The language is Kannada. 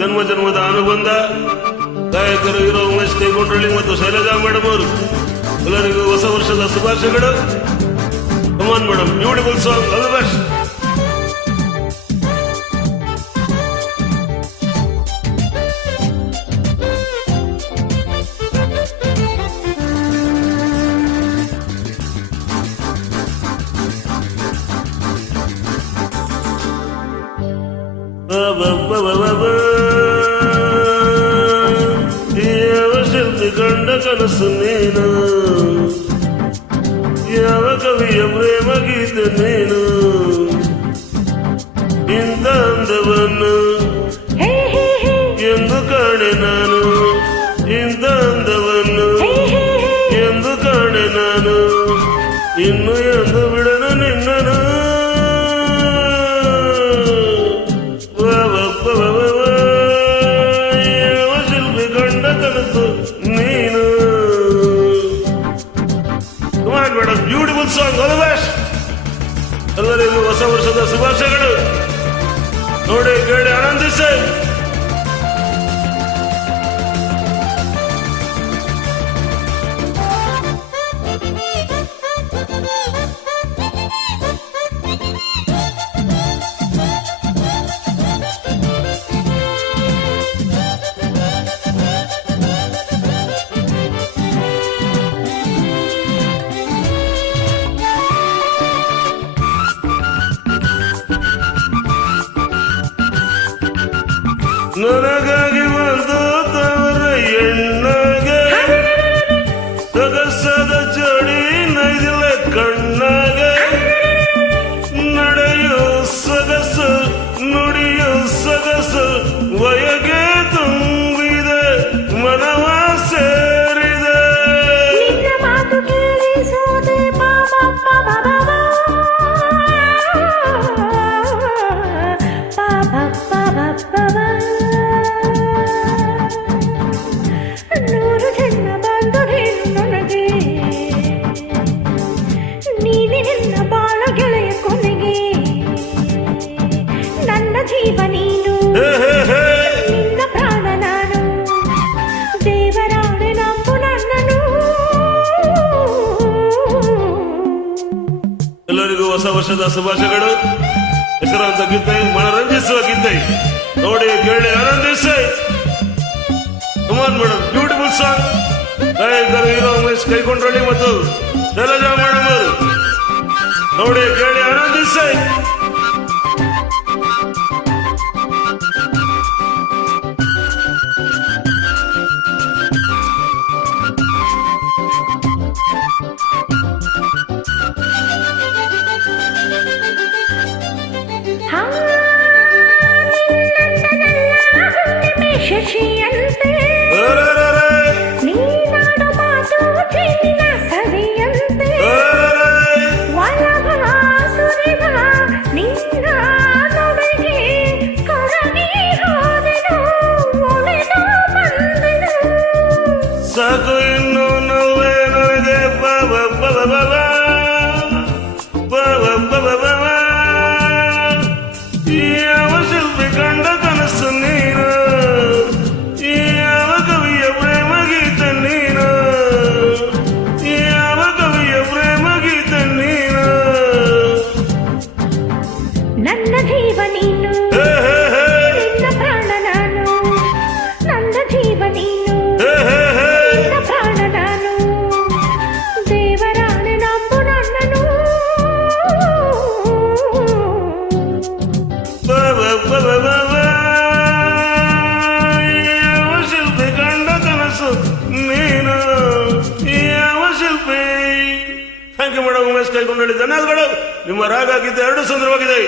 ಜನ್ಮ ಜನ್ಮದ ಅನುಬಂಧ ಗಾಯಕರು ಹೀರೋ ಉಮೇಶ್ ಕೈಗೊಂಡ್ರಳ್ಳಿ ಮತ್ತು ಶೈಲಜಾ ಮೇಡಮ್ ಅವರು ಎಲ್ಲರಿಗೂ ಹೊಸ ವರ್ಷದ ಶುಭಾಶಯಗಳು. ಕಮಾನ್ madam, beautiful song, all the best. ಯಾವ ಶಿಲ್ಪಿ ಕಂಡ ಕನಸು ನೀನು, ಯಾವ ಕವಿಯ ಪ್ರೇಮ ಗೀತೆ ನೀನು, ಇಂಥ ಅಂದವನ್ನು ಎಂದು ಕಾಣೆ ನಾನು, ಇಂಥ ಅಂದವನ್ನು ಎಂದು ಕಾಣೆ ನಾನು, ಇನ್ನು ಎಂದು ಬಿಡನು ನಿನ್ನನು. ಯಾವ ಶಿಲ್ಪಿ ಕಂಡ ಕನಸು ನೀನು. Madam, beautiful song, all the best. ಎಲ್ಲರಿಗೂ ಹೊಸ ವರ್ಷದ ಶುಭಾಶಯಗಳು. ನೋಡಿ, ಕೇಳಿ, ಆನಂದಿಸಿ. ನನಗಾಗಿ ಒಂದು ತವರ ಎಣ್ಣಾಗೆ ಸೊಗಸದ ಜೋಡಿ ನೈದಿಲ ಕಣ್ಣಾಗೆ, ನಡೆಯೋ ಸೊಗಸು ನುಡಿಯೋ ಸೊಗಸು ವಯಗೆ ತುಂಬಿದೆ, ಮನವ ಸೇರಿದೆ. ಜೀವ ನೀನು, ನಿನ್ನ ಪ್ರಾಣ ನಾನು, ದೇವರಾಣೆ ನಂಬು ನನ್ನನು. ಎಲ್ಲರಿಗೂ ಹೊಸ ವರ್ಷದ ಶುಭಾಶಯಗಳು. ಹೆಸರಾಂತ ಗೀತೆ, ಮನರಂಜಿಸುವ ಗೀತೆ. ನೋಡಿ, ಕೇಳಿ, ಆನಂದಿಸಿ. ಕಮಾನ್ ಮೇಡಮ್, ಬ್ಯೂಟಿಫುಲ್ ಸಾಂಗ್. ಗಾಯಕರು ಹೀರೋ ಉಮೇಶ್ ಕೈಗೊಂಡ್ರಳ್ಳಿ ಮತ್ತು ಶೈಲಜಾ ಮೇಡಮ್ ಅವರು. ನೋಡಿ, ಕೇಳಿ, ಆನಂದಿಸಿ. ಶಶಿಯಂತೆ ನೀನಾಡು ಮಾತು ಚೆನ್ನ ಸವಿಯಂತೆ, ಒಲವ ಸುರಿದ ನಿನ್ನ ನುಡಿಗೆ ಕರಗಿ ಹೋದೆನು, ಒಳೆದು ಬಂದೆನು. ಸಾಕು ಇನ್ನು ನಲ್ಲೆ ನನಗೆ ಬಾಬ ಬಾಬ ಬಾಬ ಬಾಬ ಬಾಬ ಬಾಬ. ಯಾವ ಶಿಲ್ಪಿ ಕಂಡ ಕನಸು ನೀನು, ಯಾವ ಕವಿಯ ಪ್ರೇಮ ಗೀತೆ ನೀನು, ಯಾವ ಕವಿಯ ಪ್ರೇಮ ಗೀತೆ ನೀನು. ನನ್ನ ಜೀವ ನೀನು, ನಿನ್ನ ಪ್ರಾಣ ನಾನು, ನನ್ನ ಜೀವ ನೀನು, ನಿನ್ನ ಪ್ರಾಣ ನಾನು, ದೇವರಾಣೆ ನಂಬು ನನ್ನನು. ಯಾವ ಶಿಲ್ಪಿ ಕಂಡ ಕನಸು ನೀನು, ಯಾವ ಶಿಲ್ಪಿ. Thank you madam, Umesh Kaigondahalli. ಧನ್ಯವಾದಗಳು. ನಿಮ್ಮ ರಾಗ ಗೀತೆ ಎರಡು ಸುಂದರವಾಗಿದೆ.